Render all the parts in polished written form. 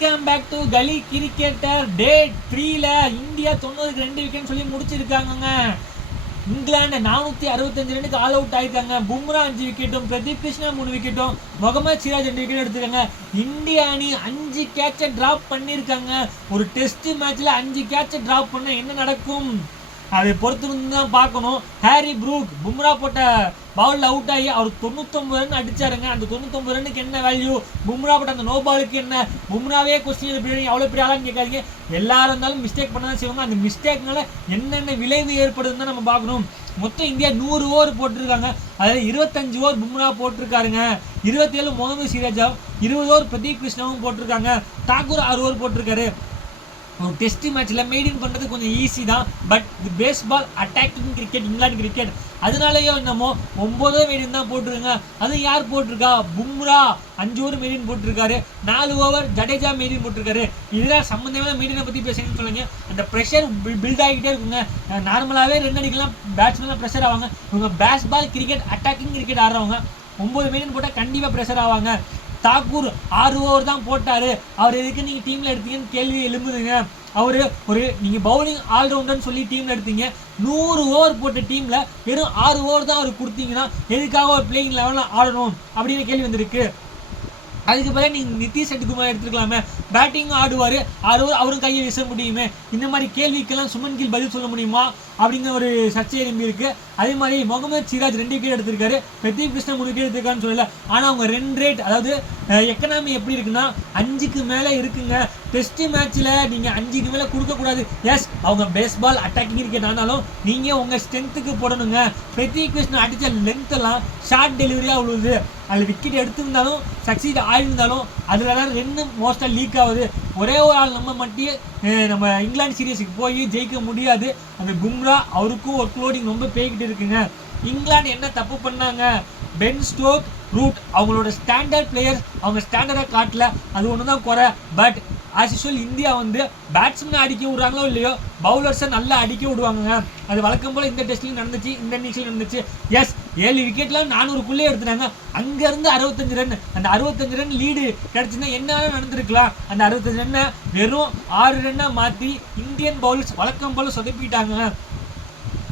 Welcome back to கலி cricketer. டே 3ல India 90க்கு 2 wicket சொல்லி முடிச்சிருக்காங்க. இங்கிலாந்து 465 ரன்னுக்கு ஆல் அவுட் ஆயிருக்காங்க. பும்ரா 5 விக்கெட்டும், பிரதீப் கிருஷ்ணா 3 விக்கெட்டும், முகமது சிராஜ் 2 விக்கெட் எடுத்துருக்காங்க. இந்தியா அணி 5 கேட்சை டிராப் பண்ணியிருக்காங்க. ஒரு டெஸ்ட் மேட்ச்ல 5 கேட்சை டிராப் பண்ண என்ன நடக்கும் அதை பொறுத்து தான் பார்க்கணும். ஹாரி ப்ரூக் பும்ரா போட்ட பாலில் அவுட் ஆகி அவர் 99 ரன் அடிச்சாருங்க. அந்த 99 ரன்னுக்கு என்ன வேல்யூ, பும்ரா போட்ட அந்த நோ பாலுக்கு என்ன, பும்ராவே கொஸ்டின் அவ்வளோ பெரிய ஆளான்னு கேட்காதீங்க. எல்லாரும் இருந்தாலும் மிஸ்டேக் பண்ண தான் செய்வாங்க. அந்த மிஸ்டேக்னால என்னென்ன விளைவு ஏற்படுதுன்னு தான் நம்ம பார்க்கணும். மொத்தம் இந்தியா 100 ஓவர் போட்டிருக்காங்க. அதில் 25 ஓவர் பும்ரா போட்டிருக்காருங்க. 27 முகமது சிராஜாவும், 20 ஓவர் பிரதீப் கிருஷ்ணாவும் போட்டிருக்காங்க. தாக்கூர் 6 ஓவர் போட்டிருக்காரு. ஒரு டெஸ்ட் மேட்ச்சில் மெயின்டைன் பண்ணுறது கொஞ்சம் ஈஸி தான். பட் இது baseball attacking cricket, England cricket, அதனாலேயோ என்னமோ 9 மெயின்டைன் தான் போட்டிருங்க. அதுவும் யார் போட்டிருக்கா, பும்ரா 5 ஓவர் மெயின்டைன் போட்டிருக்காரு. 4 ஓவர் ஜடேஜா மெயின்டைன் போட்டிருக்காரு. இதெல்லாம் சம்மந்தமான மெயின்டைனை பற்றி பேசுறேன்னு சொல்லுங்க. அந்த ப்ரெஷர் பில்ட் ஆகிக்கிட்டே இருக்குங்க. நார்மலாகவே 2 அடிக்கலாம் பேட்ஸ்மேன்லாம் ப்ரெஷர் ஆவாங்க. இவங்க பேஸ்பால் கிரிக்கெட் அட்டாக்கிங் கிரிக்கெட் ஆடுறவங்க 9 மெயின்டைன் போட்டால் கண்டிப்பாக ப்ரெஷர் ஆவாங்க. தாக்கூர் 6 ஓவர் தான் போட்டார். அவர் எதுக்கு நீங்கள் டீமில் எடுத்தீங்கன்னு கேள்வி எழும்புதுங்க. அவர் நீங்கள் பவுலிங் ஆல்ரவுண்டர்னு சொல்லி டீமில் எடுத்தீங்க. 100 ஓவர் போட்ட டீமில் வெறும் 6 ஓவர் தான் அவர் கொடுத்தீங்கன்னா எதுக்காக ஒரு பிளேயிங் லெவலில் ஆடணும் அப்படின்னு கேள்வி வந்திருக்கு. அதுக்கு பிறகு நீங்கள் நிதிஷ் ரெட்டிகுமார் எடுத்துக்கலாமே, பேட்டிங் ஆடுவார், 6 ஓவர் அவரும் கையை வீச முடியுமே. இந்த மாதிரி கேள்விக்கெல்லாம் சுமன் கில் பதில் சொல்ல முடியுமா அப்படிங்கிற ஒரு சர்ச்சை எழும்பி இருக்கு. அதே மாதிரி முகமது சிராஜ் 2 விக்கெட் எடுத்திருக்காரு, பிரதீப் கிருஷ்ணா 3 விக்கெட் எடுத்திருக்காருன்னு சொல்லல. ஆனால் அவங்க ரன் ரேட், அதாவது எக்கனாமி எப்படி இருக்குன்னா 5க்கு மேலே இருக்குங்க. டெஸ்ட் மேட்ச்சில் நீங்கள் 5க்கு மேலே கொடுக்கக்கூடாது. எஸ், அவங்க பேஸ்பால் அட்டாக்கிங் கிரிக்கெட் ஆனாலும் நீங்கள் உங்கள் ஸ்ட்ரென்த்துக்கு போடணுங்க. பிரதீப் கிருஷ்ணா அடித்த லென்த்தெல்லாம் ஷார்ட் டெலிவரியாக உழுவுது. அதில் விக்கெட் எடுத்திருந்தாலும் சக்சீட் ஆகியிருந்தாலும் அதில் தான் 2 மோஸ்ட்டாக லீக் ஆகுது. ஒரே ஒரு ஆள் நம்ம இங்கிலாந்து சீரீஸுக்கு போய் ஜெயிக்க முடியாது. அந்த பும்ரா அவருக்கும் ஒர்க் லோடிங் ரொம்ப பேய்கிட்டு இருக்குங்க. இங்கிலாந்து என்ன தப்பு பண்ணாங்க, பென் ஸ்டோக், ரூட் அவங்களோட ஸ்டாண்டர்ட் பிளேயர்ஸ் அவங்க ஸ்டாண்டர்டாக காட்டல, அது ஒன்று தான் குறை. பட் ஆஸ் யூஷுவல் இந்தியா பேட்ஸ்மேனை அடிக்க விடுறாங்களோ இல்லையோ பவுலர்ஸை நல்லா அடிக்க விடுவாங்க. அது வழக்கம் போல் இந்த டெஸ்ட்லையும் நடந்துச்சு, இந்த இன்னிங்ஸ்லையும் நடந்துச்சு. எஸ், 7 விக்கெட்லாம் 400க்குள்ளே எடுத்துட்டாங்க. அங்கேருந்து 65 ரன், அந்த 65 ரன் லீடு கிடச்சிருந்தா என்ன நடந்திருக்கலாம். அந்த 65 ரன்னை வெறும் 6 ரன்னாக மாற்றி இந்தியன் பவுலர்ஸ் வழக்கம் போல் சொதப்பிட்டாங்க.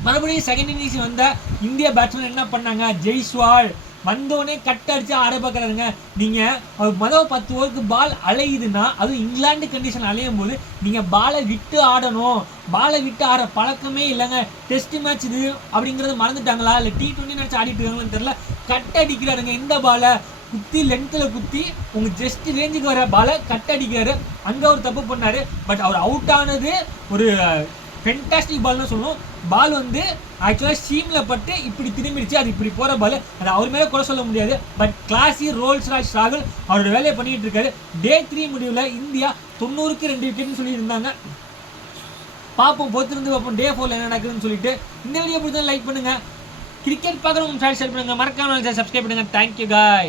மறுபடியும் செகண்ட் இன்னிங்ஸ் வந்த இந்திய பேட்ஸ்மேன் என்ன பண்ணாங்க, ஜெய்ஸ்வால் வந்தோடனே கட் அடிச்சு ஆட பார்க்குறாருங்க. நீங்கள் மொதல் 10 ஓவருக்கு பால் அலையுதுன்னா, அதுவும் இங்கிலாந்து கண்டிஷன் அலையும் போது நீங்கள் பாலை விட்டு ஆடணும். பாலை விட்டு ஆட பழக்கமே இல்லைங்க. டெஸ்ட் மேட்ச் இது அப்படிங்கிறத மறந்துட்டாங்களா, இல்லை T20 மேட்ச் ஆடிட்டு இருக்காங்கன்னு தெரியல. கட் அடிக்கிறாருங்க. இந்த பாலை குத்தி லென்த்தில் குத்தி உங்கள் ஜஸ்ட் ரேஞ்சுக்கு வர பாலை கட் அடிக்கிறாரு. அங்கே ஒரு தப்பு பண்ணார். பட் அவர் அவுட் ஆனது ஒரு ஃபென்டாஸ்டிக் பால்னு சொல்லணும். பால் ஆக்சுவலாக சீமில் பட்டு இப்படி திரும்பிடுச்சு. அது இப்படி போகிற பால், அது அவர் மேலே குறை சொல்ல முடியாது. பட் கிளாஸி ரோல்ஸ் ராய்ஸ் ராகுல் அவரோட வேலையை பண்ணிகிட்டு இருக்காரு. டே 3 முடிவில் இந்தியா 90க்கு 2 விக்கெட்னு சொல்லியிருந்தாங்க. பார்ப்போம், பொறுத்திருந்து பார்ப்போம் டே 4 என்ன நடக்குதுன்னு சொல்லிட்டு. இந்த வீடியோ பிடிச்சா லைக் பண்ணுங்கள். கிரிக்கெட் பார்க்குறவங்க ஷேர் பண்ணுங்கள். மறக்காம சப்ஸ்கிரைப் பண்ணுங்கள். தேங்க்யூ காய்.